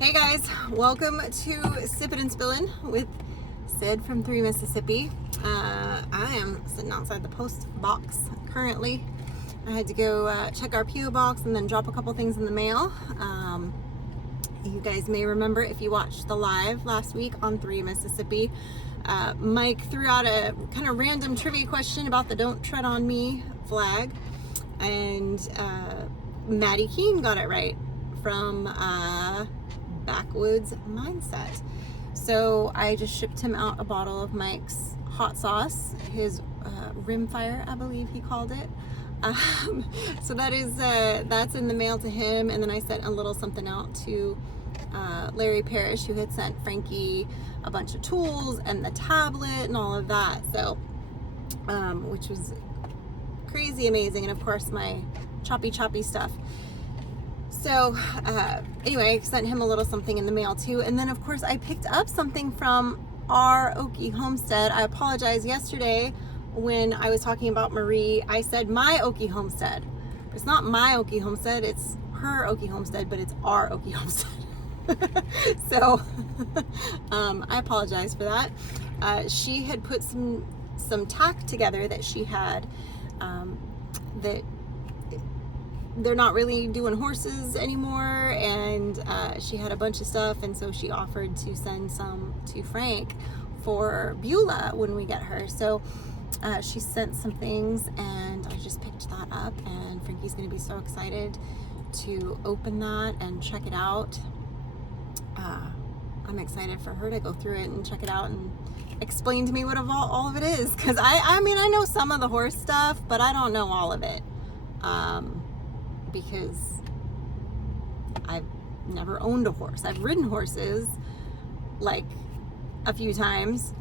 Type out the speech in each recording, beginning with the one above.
Hey guys, welcome to Sippin' and Spillin' with Sid from 3 Mississippi. I am sitting outside the post box currently. I had to go check our P.O. box and then drop a couple things in the mail. You guys may remember if you watched the live last week on 3 Mississippi, Mike threw out a kind of random trivia question about the Don't Tread on Me flag, and Maddie Keene got it right from Backwoods Mindset. So I just shipped him out a bottle of Mike's hot sauce, his rimfire, I believe he called it. So that's in the mail to him, and then I sent a little something out to Larry Parrish, who had sent Frankie a bunch of tools and the tablet and all of that. So, which was crazy amazing, and of course my choppy stuff. So anyway, I sent him a little something in the mail too. And then of course I picked up something from our Okie homestead. I apologize, yesterday when I was talking about Marie, I said my Okie homestead. It's not my Okie homestead, it's her Okie homestead, but it's our Okie homestead. So I apologize for that. She had put some tack together that she had that they're not really doing horses anymore, and she had a bunch of stuff, and so she offered to send some to Frank for Beulah when we get her. So she sent some things, and I just picked that up, and Frankie's going to be so excited to open that and check it out. I'm excited for her to go through it and check it out and explain to me what all of it is, because I mean I know some of the horse stuff, but I don't know all of it. Because I've never owned a horse. I've ridden horses like a few times,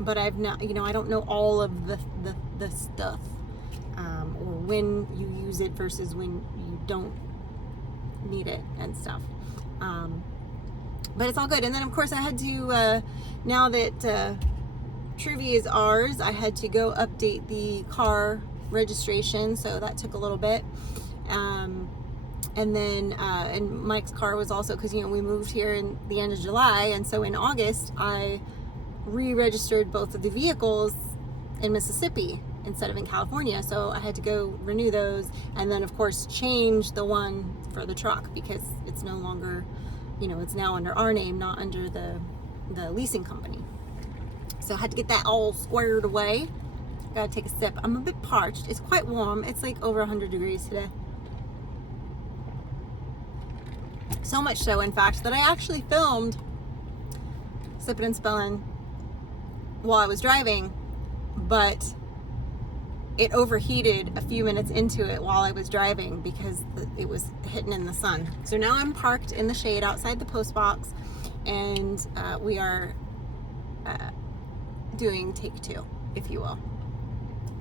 but I've not, I don't know all of the stuff, or when you use it versus when you don't need it and stuff. But it's all good. And then of course I had to, now that Truvy is ours, I had to go update the car registration, so that took a little bit. And then and Mike's car was also, because we moved here in the end of July, and so in August I re-registered both of the vehicles in Mississippi instead of in California, so I had to go renew those, and then of course change the one for the truck because it's no longer, it's now under our name, not under the leasing company. So I had to get that all squared away. Gotta take a sip. I'm a bit parched. It's quite warm. It's like over 100 degrees today. So much so, in fact, that I actually filmed Sippin' and Spillin' while I was driving, but it overheated a few minutes into it while I was driving because it was hitting in the sun. So now I'm parked in the shade outside the post box, and we are doing take 2, if you will.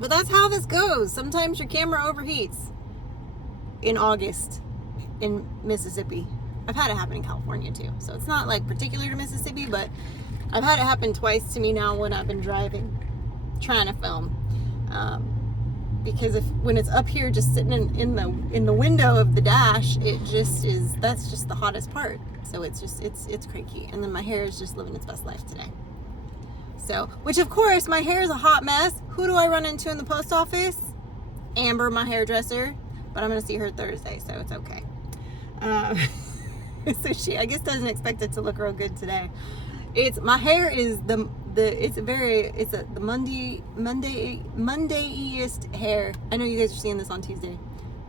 But that's how this goes. Sometimes your camera overheats in August in Mississippi. I've had it happen in California too. So it's not like particular to Mississippi, but I've had it happen twice to me now when I've been driving, trying to film. Because when it's up here just sitting in the window of the dash, that's just the hottest part. So it's cranky. And then my hair is just living its best life today. So, which of course, my hair is a hot mess. Who do I run into in the post office? Amber, my hairdresser. But I'm going to see her Thursday, so it's okay. So she, I guess, doesn't expect it to look real good today. My hair is the Monday-iest hair. I know you guys are seeing this on Tuesday,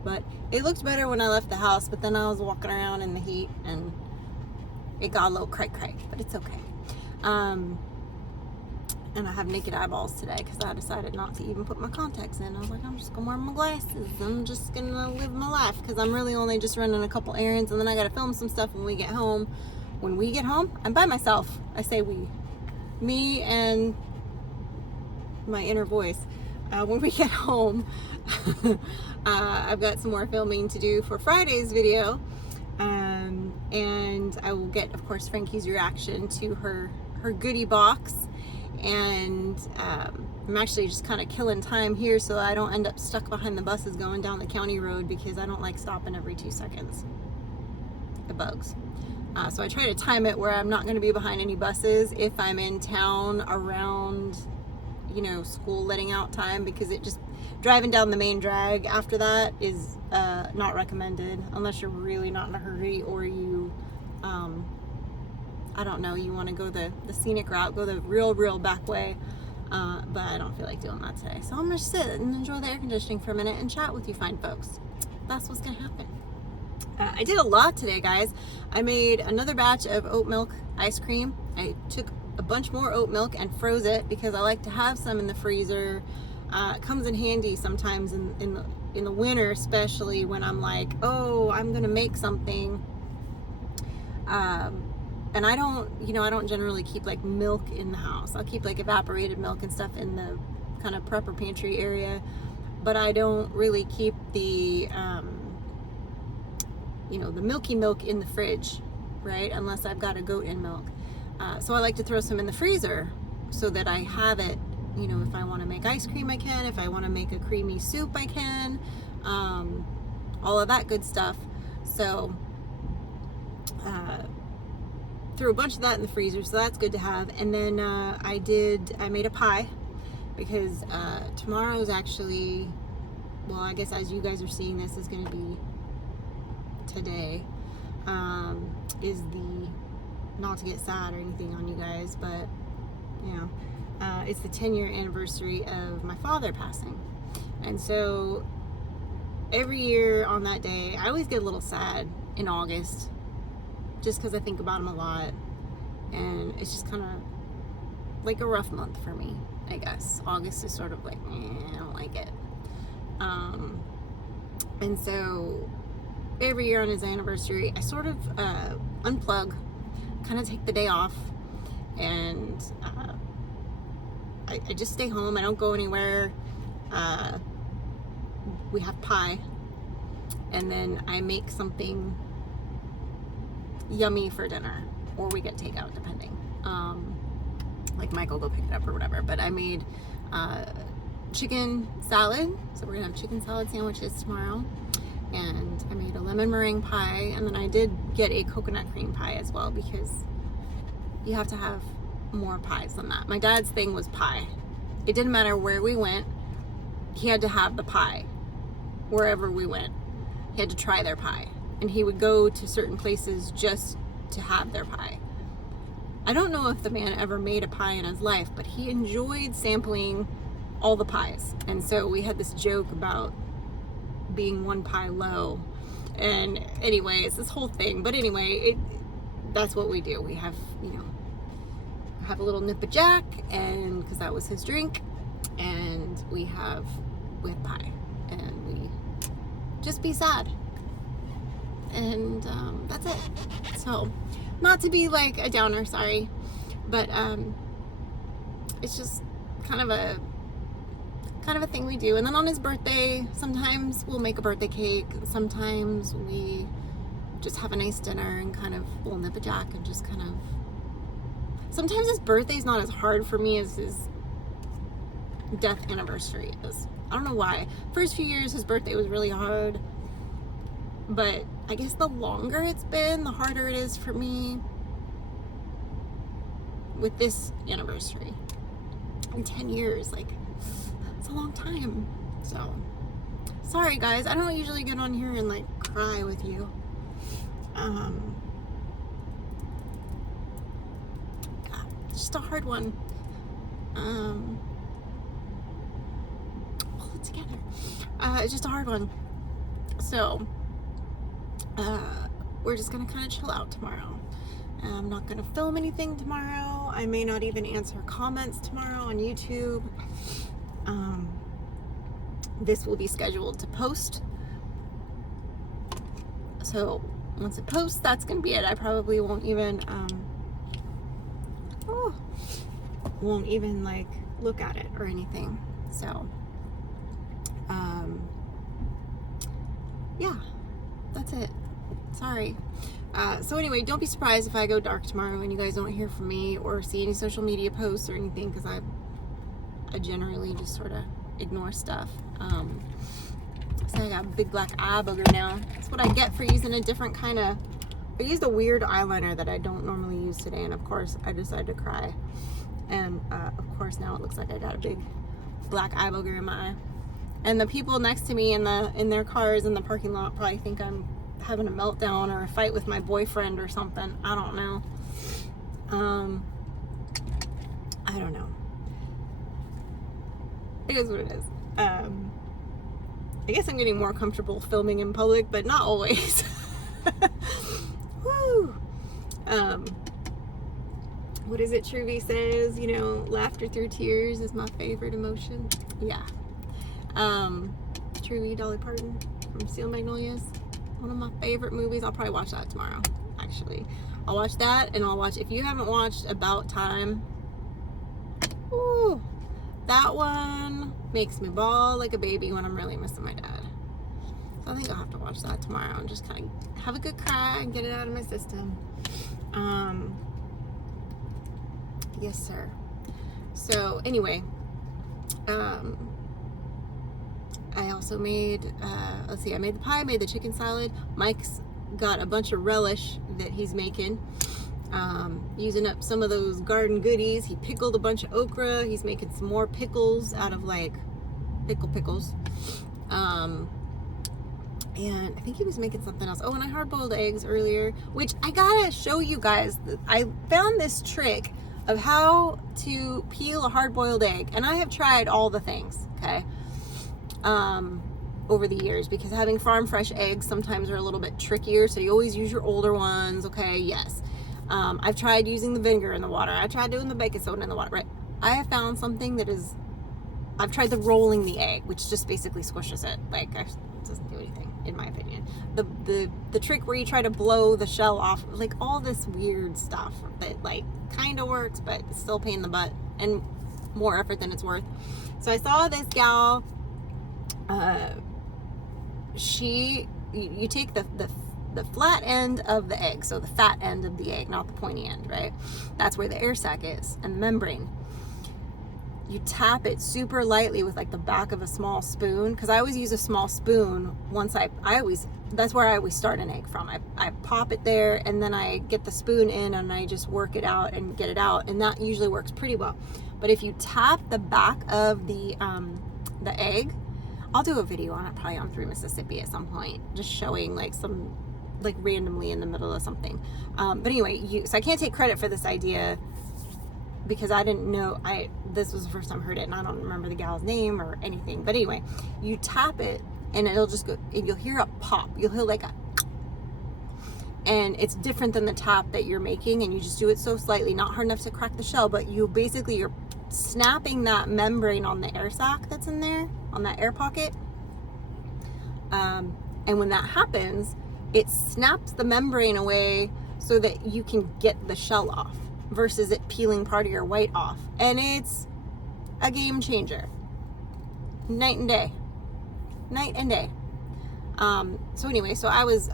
but it looked better when I left the house, but then I was walking around in the heat and it got a little cray, but it's okay. And I have naked eyeballs today because I decided not to even put my contacts in. I was like, I'm just gonna wear my glasses. I'm just gonna live my life because I'm really only just running a couple errands, and then I gotta film some stuff when we get home. When we get home, I'm by myself. I say me and my inner voice. When we get home, I've got some more filming to do for Friday's video, and I will get, of course, Frankie's reaction to her goodie box. And I'm actually just kind of killing time here so I don't end up stuck behind the buses going down the county road because I don't like stopping every 2 seconds. it bugs. So I try to time it where I'm not going to be behind any buses if I'm in town around, you know, school letting out time, because it just, driving down the main drag after that is not recommended unless you're really not in a hurry, or you, I don't know, you want to go the scenic route, go the real back way. But I don't feel like doing that today. So I'm going to sit and enjoy the air conditioning for a minute and chat with you fine folks. That's what's going to happen. I did a lot today, guys. I made another batch of oat milk ice cream. I took a bunch more oat milk and froze it because I like to have some in the freezer. It comes in handy sometimes in the winter, especially when I'm like, oh, I'm going to make something. And I don't generally keep like milk in the house. I'll keep like evaporated milk and stuff in the kind of prepper pantry area, but I don't really keep the, the milky milk in the fridge, right? Unless I've got a goat in milk. So I like to throw some in the freezer so that I have it, if I want to make ice cream, I can. If I want to make a creamy soup, I can. All of that good stuff. So, threw a bunch of that in the freezer, so that's good to have. And then I made a pie because tomorrow's actually, well, I guess as you guys are seeing this is going to be today, is the, not to get sad or anything on you guys, but it's the 10-year anniversary of my father passing. And so every year on that day, I always get a little sad in August, just because I think about him a lot, and it's just kind of like a rough month for me, I guess. August is sort of like, I don't like it. And so every year on his anniversary, I sort of unplug, kind of take the day off, and I just stay home. I don't go anywhere. We have pie, and then I make something yummy for dinner, or we get takeout depending. Like Mike will go pick it up or whatever. But I made chicken salad, so we're gonna have chicken salad sandwiches tomorrow. And I made a lemon meringue pie, and then I did get a coconut cream pie as well, because you have to have more pies than that. My dad's thing was pie. It didn't matter where we went, he had to have the pie. Wherever we went, he had to try their pie. And he would go to certain places just to have their pie. I don't know if the man ever made a pie in his life, but he enjoyed sampling all the pies. And so we had this joke about being one pie low. And anyway, it's this whole thing. But anyway, that's what we do. We have, have a little nip of Jack, and because that was his drink, and we have pie, and we just be sad. And that's it. So, not to be like a downer, sorry, but it's just kind of a thing we do. And then on his birthday, sometimes we'll make a birthday cake. Sometimes we just have a nice dinner and kind of we'll nip a Jack and just kind of. Sometimes his birthday's not as hard for me as his death anniversary is. I don't know why. First few years, his birthday was really hard. But I guess the longer it's been, the harder it is for me with this anniversary. In 10 years, like, it's a long time. So, sorry guys, I don't usually get on here and like cry with you. It's just a hard one. Pull it together. It's just a hard one. So, we're just gonna kind of chill out tomorrow. I'm not gonna film anything tomorrow. I may not even answer comments tomorrow on YouTube. This will be scheduled to post. So once it posts, that's gonna be it. I probably won't even like look at it or anything. So yeah, that's it. Sorry. So anyway, don't be surprised if I go dark tomorrow and you guys don't hear from me or see any social media posts or anything, because I generally just sort of ignore stuff. So I got a big black eye booger now. That's what I get for using a different kind of I used a weird eyeliner that I don't normally use today, and of course I decided to cry. And of course now it looks like I got a big black eye booger in my eye. And the people next to me in their cars in the parking lot probably think I'm having a meltdown or a fight with my boyfriend or something. I don't know. I don't know. It is what it is. I guess I'm getting more comfortable filming in public, but not always. Woo. What is it Truby says? You know, laughter through tears is my favorite emotion. Yeah. Truby, Dolly Parton from Steel Magnolias. One of my favorite movies. I'll probably watch that tomorrow, actually. I'll watch that, and I'll watch, if you haven't watched About Time, ooh, that one makes me bawl like a baby when I'm really missing my dad. So I think I'll have to watch that tomorrow and just kind of have a good cry and get it out of my system. Yes, sir. So anyway, I also made, let's see, I made the pie, made the chicken salad. Mike's got a bunch of relish that he's making, using up some of those garden goodies. He pickled a bunch of okra. He's making some more pickles out of like pickles. And I think he was making something else. Oh, and I hard-boiled eggs earlier, which I gotta show you guys. I found this trick of how to peel a hard-boiled egg, and I have tried all the things, okay, over the years, because having farm fresh eggs sometimes are a little bit trickier, so you always use your older ones, okay, yes. I've tried using the vinegar in the water. I tried doing the baking soda in the water, right? I have found something that is, I've tried the rolling the egg, which just basically squishes it. Like, it doesn't do anything, in my opinion. The trick where you try to blow the shell off, like all this weird stuff that like kind of works, but it's still a pain in the butt and more effort than it's worth. So I saw this gal, you take the flat end of the egg, so the fat end of the egg, not the pointy end, right? That's where the air sac is and the membrane. You tap it super lightly with like the back of a small spoon, because I always use a small spoon once that's where I always start an egg from. I pop it there, and then I get the spoon in and I just work it out and get it out, and that usually works pretty well. But if you tap the back of the egg, I'll do a video on it probably on Through Mississippi at some point, just showing like some, like randomly in the middle of something. But anyway, so I can't take credit for this idea, because I didn't know, this was the first time I heard it, and I don't remember the gal's name or anything. But anyway, you tap it and it'll just go, and you'll hear a pop. You'll hear like a, and it's different than the tap that you're making, and you just do it so slightly, not hard enough to crack the shell, but you're snapping that membrane on the air sac that's in there, on that air pocket. And when that happens, it snaps the membrane away so that you can get the shell off, versus it peeling part of your white off. And it's a game changer. Night and day. So anyway, so I was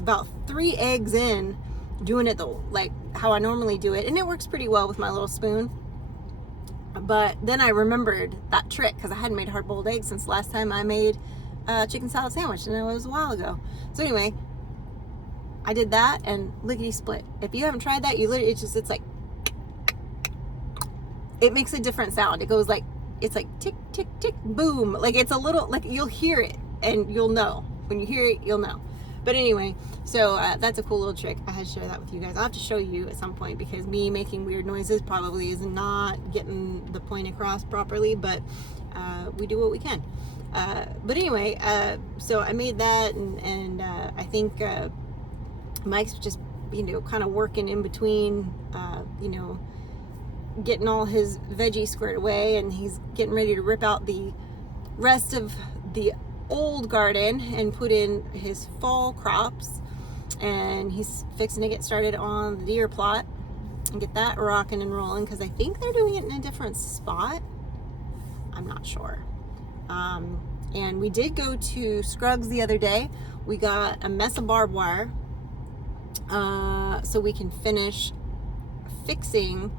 about 3 eggs in, doing it like how I normally do it, and it works pretty well with my little spoon. But then I remembered that trick, because I hadn't made hard-boiled eggs since last time I made a chicken salad sandwich, and it was a while ago. So anyway, I did that, and lickety split. If you haven't tried that, you literally, it's like, it makes a different sound. It goes like, it's like tick, tick, tick, boom. Like, it's a little, like, you'll hear it and you'll know. When you hear it, you'll know. But anyway, so that's a cool little trick. I had to share that with you guys. I'll have to show you at some point, because me making weird noises probably is not getting the point across properly, but we do what we can. But anyway, so I made that, and I think Mike's just, kind of working in between, getting all his veggies squared away, and he's getting ready to rip out the rest of the old garden and put in his fall crops, and he's fixing to get started on the deer plot and get that rocking and rolling, because I think they're doing it in a different spot. I'm not sure. And we did go to Scruggs the other day. We got a mess of barbed wire, so we can finish fixing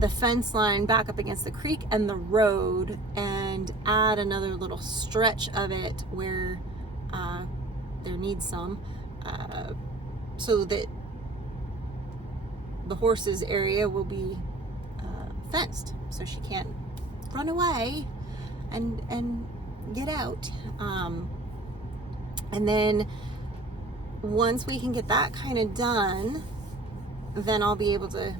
the fence line back up against the creek and the road, and add another little stretch of it where there needs some, so that the horses area will be fenced, so she can't run away and get out. And then once we can get that kind of done, then I'll be able to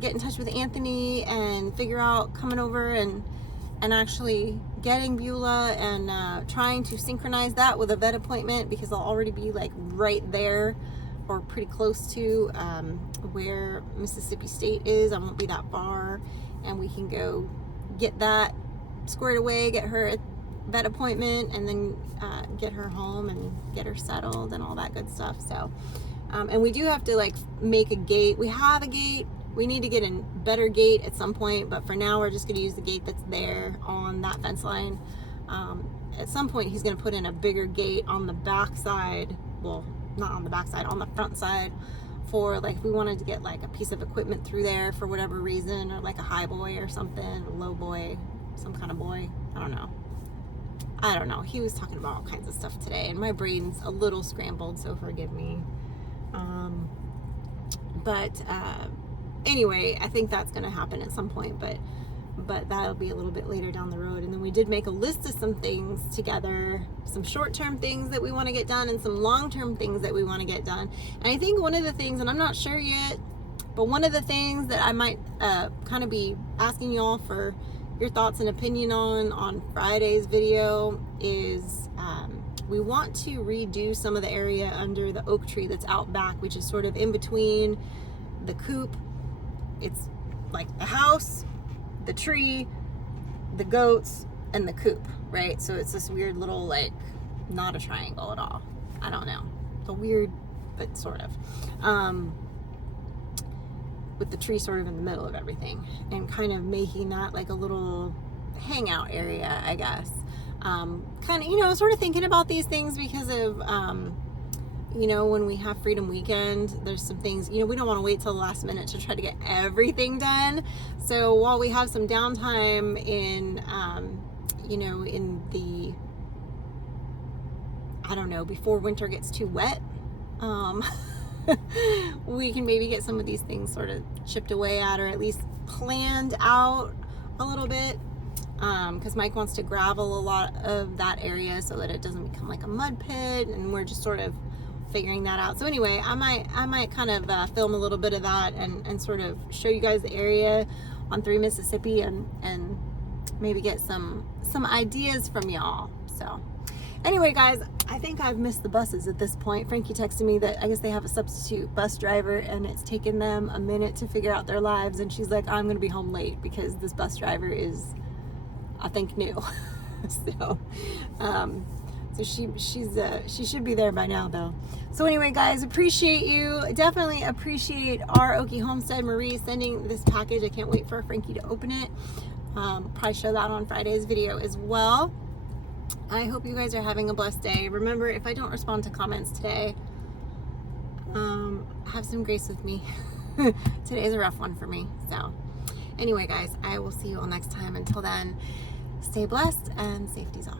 get in touch with Anthony and figure out coming over and actually getting Beulah and trying to synchronize that with a vet appointment, because I'll already be like right there or pretty close to where Mississippi State is. I won't be that far, and we can go get that squared away, get her a vet appointment, and then get her home and get her settled and all that good stuff. So and we do have to like make a gate. We have a gate. We need to get a better gate at some point, but for now we're just going to use the gate that's there on that fence line. At some point he's going to put in a bigger gate on the back side. Well, not on the back side, on the front side, for like if we wanted to get like a piece of equipment through there for whatever reason, or like a high boy or something, a low boy, some kind of boy. I don't know. He was talking about all kinds of stuff today, and my brain's a little scrambled, so forgive me. Anyway, I think that's going to happen at some point, but that'll be a little bit later down the road. And then we did make a list of some things together, some short-term things that we want to get done and some long-term things that we want to get done. And I think one of the things, and I'm not sure yet, but one of the things that I might kind of be asking you all for your thoughts and opinion on Friday's video is we want to redo some of the area under the oak tree that's out back, which is sort of in between the coop. It's like the house, the tree, the goats, and the coop, right? So it's this weird little, like, not a triangle at all. I don't know. It's a weird, but sort of. With the tree sort of in the middle of everything, and kind of making that like a little hangout area, I guess. Kind of, sort of thinking about these things because of, when we have Freedom Weekend, there's some things, we don't want to wait till the last minute to try to get everything done. So while we have some downtime in, in the, I don't know, before winter gets too wet, we can maybe get some of these things sort of chipped away at, or at least planned out a little bit. Because Mike wants to gravel a lot of that area so that it doesn't become like a mud pit, and we're just sort of figuring that out. So anyway, I might kind of film a little bit of that and sort of show you guys the area on 3 Mississippi and maybe get some ideas from y'all. So anyway, guys, I think I've missed the buses at this point. Frankie texted me that I guess they have a substitute bus driver, and it's taken them a minute to figure out their lives, and she's like, I'm gonna be home late because this bus driver is, I think, new. So she should be there by now, though. So anyway, guys, appreciate you. Definitely appreciate our Okie Homestead, Marie, sending this package. I can't wait for Frankie to open it. Probably show that on Friday's video as well. I hope you guys are having a blessed day. Remember, if I don't respond to comments today, have some grace with me. Today's a rough one for me. So anyway, guys, I will see you all next time. Until then, stay blessed and safety's off.